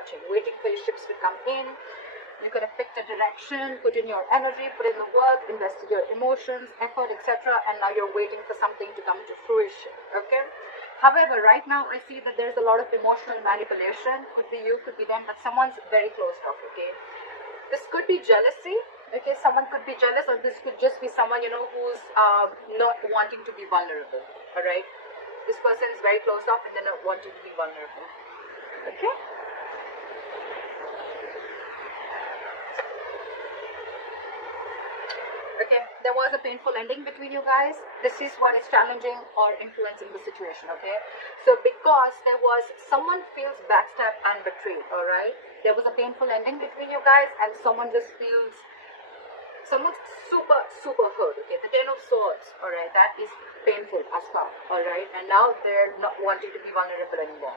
searching, waiting for your ships to come in. You could have picked a direction, put in your energy, put in the work, invested your emotions, effort, etc. And now you're waiting for something to come to fruition, okay? However, right now I see that there's a lot of emotional manipulation. Could be you, could be them, but someone's very closed off, okay? This could be jealousy, okay? Someone could be jealous, or this could just be someone, who's not wanting to be vulnerable, all right? This person is very closed off and they're not wanting to be vulnerable, okay? Okay, there was a painful ending between you guys. This is what is challenging or influencing the situation, okay? So because there was, someone feels backstabbed and betrayed, alright? There was a painful ending between you guys and someone just feels, someone's super hurt, okay? The Ten of Swords, alright? That is painful as well, alright? And now they're not wanting to be vulnerable anymore.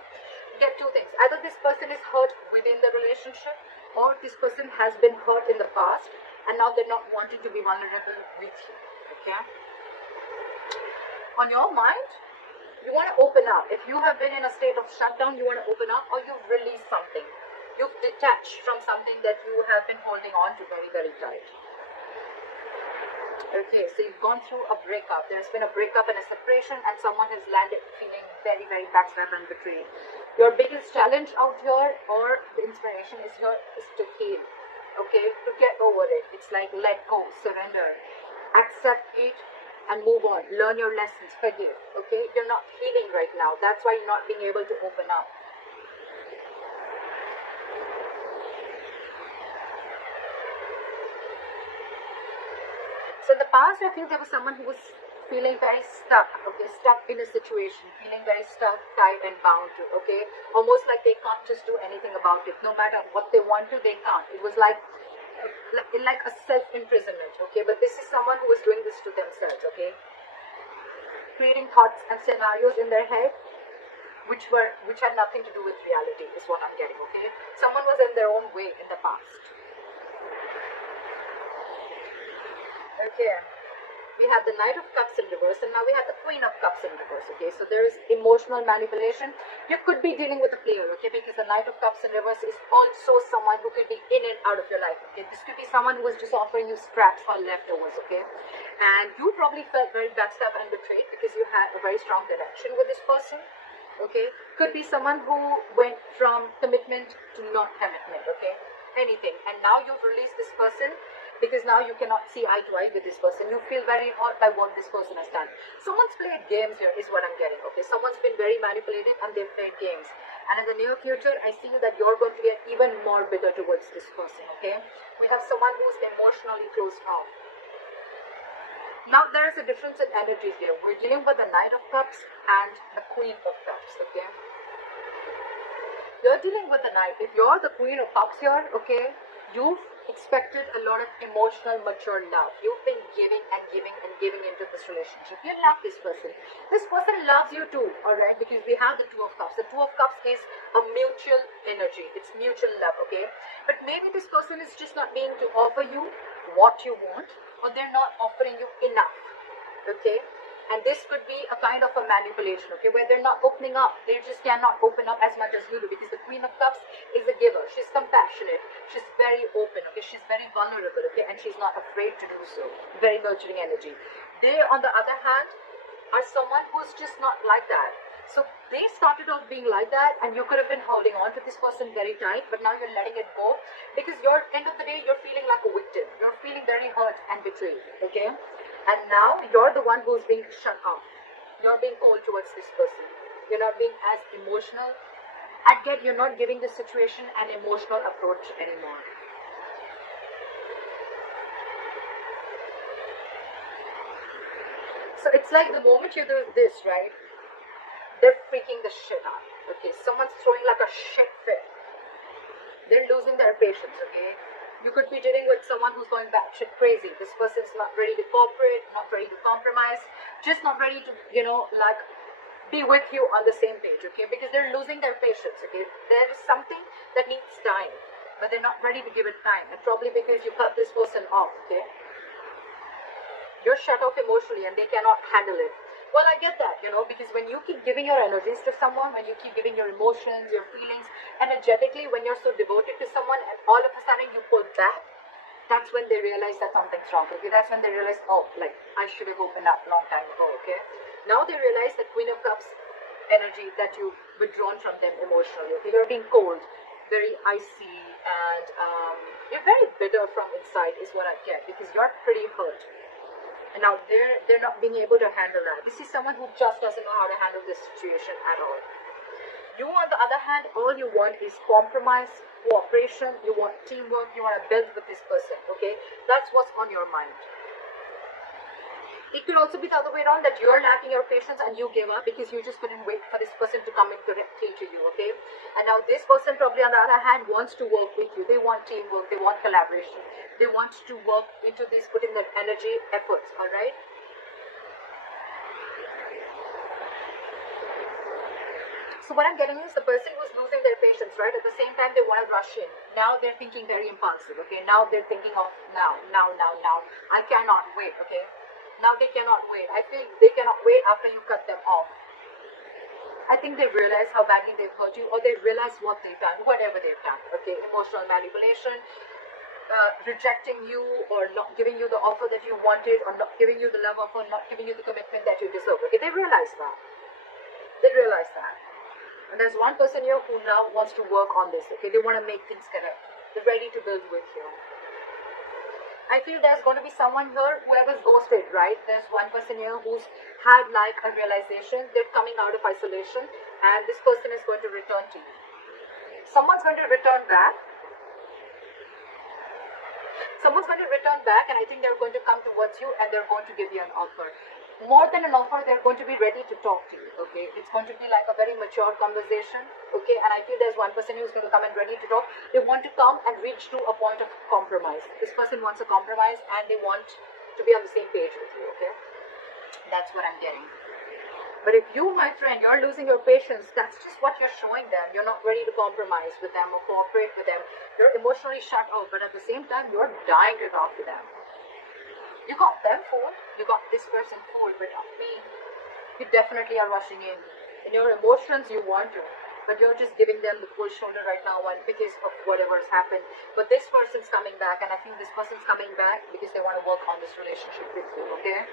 You get two things. Either this person is hurt within the relationship, or this person has been hurt in the past and now they're not wanting to be vulnerable with you, okay? On your mind, you want to open up. If you have been in a state of shutdown, you want to open up, or you've released something. You've detached from something that you have been holding on to very tight. Okay, so you've gone through a breakup. There's been a breakup and a separation, and someone has landed feeling very backstabbed and betrayed. Your biggest challenge out here, or the inspiration is here, is to heal. Okay, to get over it. It's like let go, surrender, accept it and move on. Learn your lessons, forgive. Okay, you're not healing right now. That's why you're not being able to open up. So in the past, I think there was someone who was feeling very stuck, okay, stuck in a situation, feeling very stuck, tied and bound to, okay, almost like they can't just do anything about it. No matter what they want to, they can't. It was like a self-imprisonment, okay, but this is someone who is doing this to themselves, okay, creating thoughts and scenarios in their head which had nothing to do with reality is what I'm getting, okay. Someone was in their own way in the past. Okay, we had the Knight of Cups in reverse, and now we have the Queen of Cups in reverse, okay. So there is emotional manipulation. You could be dealing with a player, okay, because the Knight of Cups in reverse is also someone who could be in and out of your life, okay. This could be someone who is just offering you scraps or leftovers, okay. And you probably felt very backstabbed and betrayed because you had a very strong connection with this person, okay. Could be someone who went from commitment to not commitment, okay. Anything, and now you've released this person because now you cannot see eye to eye with this person. You feel very hurt by what this person has done. Someone's played games here is what I'm getting, okay. Someone's been very manipulative and they've played games, and in the near future I see that you're going to get even more bitter towards this person, okay. We have someone who's emotionally closed off. Now there is a difference in energies here. We're dealing with the Knight of Cups and the Queen of Cups, okay. You're dealing with the Knight. If you're the Queen of Cups here, okay, you've expected a lot of emotional, mature love. You've been giving and giving and giving into this relationship. You love this person. This person loves you too, alright, because we have the Two of Cups. The Two of Cups is a mutual energy. It's mutual love, okay. But maybe this person is just not being to offer you what you want, or they're not offering you enough, okay. And this could be a kind of a manipulation, okay, where they're not opening up. They just cannot open up as much as you do, because the Queen of Cups is a giver. She's compassionate. She's very open, okay. She's very vulnerable, okay, and she's not afraid to do so. Very nurturing energy. They, on the other hand, are someone who's just not like that. So they started off being like that, and you could have been holding on to this person very tight, but now you're letting it go, because you're, end of the day, you're feeling like a victim. You're feeling very hurt and betrayed, okay. And now you're the one who's being shut off. You're being cold towards this person. You're not being as emotional. I get you're not giving the situation an emotional approach anymore. So it's like the moment you do this, right, they're freaking the shit out. Okay, someone's throwing like a shit fit. They're losing their patience, okay. You could be dealing with someone who's going batshit crazy. This person's not ready to cooperate, not ready to compromise, just not ready to, like, be with you on the same page, okay? Because they're losing their patience, okay? There is something that needs time, but they're not ready to give it time. And probably because you cut this person off, okay? You're shut off emotionally and they cannot handle it. Well, I get that, because when you keep giving your energies to someone, when you keep giving your emotions, your feelings, energetically, when you're so devoted to someone and all of a sudden you pull back, that's when they realize that something's wrong, okay? That's when they realize, oh, like, I should have opened up long time ago, okay? Now they realize the Queen of Cups energy that you've withdrawn from them emotionally, okay? You're being cold, very icy, and you're very bitter from inside is what I get, because you're pretty hurt. And now they're not being able to handle that. This is someone who just doesn't know how to handle this situation at all. You, on the other hand, all you want is compromise, cooperation, you want teamwork, you want to build with this person, okay? That's what's on your mind. It could also be the other way around, that you're lacking your patience and you give up because you just couldn't wait for this person to come in directly to you, okay? And now this person probably on the other hand wants to work with you. They want teamwork, they want collaboration. They want to work into this, put in their energy, efforts, alright? So what I'm getting is the person who's losing their patience, right? At the same time, they want to rush in. Now they're thinking very impulsive, okay? Now they're thinking of now. I cannot wait, okay? Now they cannot wait. I feel they cannot wait after you cut them off. I think they realize how badly they've hurt you, or they realize what they've done, whatever they've done, okay? Emotional manipulation, rejecting you, or not giving you the offer that you wanted, or not giving you the love offer, not giving you the commitment that you deserve, okay? They realize that. And there's one person here who now wants to work on this, okay? They want to make things correct. They're ready to build with you. I feel there's going to be someone here, whoever's ghosted, right? There's one person here who's had like a realization. They're coming out of isolation, and this person is going to return to you. Someone's going to return back. And I think they're going to come towards you, and they're going to give you an offer. More than an offer, they're going to be ready to talk to you, okay? It's going to be like a very mature conversation, okay? And I feel there's one person who's going to come and ready to talk. They want to come and reach to a point of compromise. This person wants a compromise, and they want to be on the same page with you, okay? That's what I'm getting. But if you, my friend, you're losing your patience, that's just what you're showing them. You're not ready to compromise with them or cooperate with them. You're emotionally shut off, but at the same time, you're dying to talk to them. You got them fooled, you got this person fooled, but not me. You definitely are rushing in. In your emotions, you want to, but you're just giving them the cold shoulder right now because of whatever has happened. But this person's coming back, and I feel this person's coming back because they want to work on this relationship with you, okay?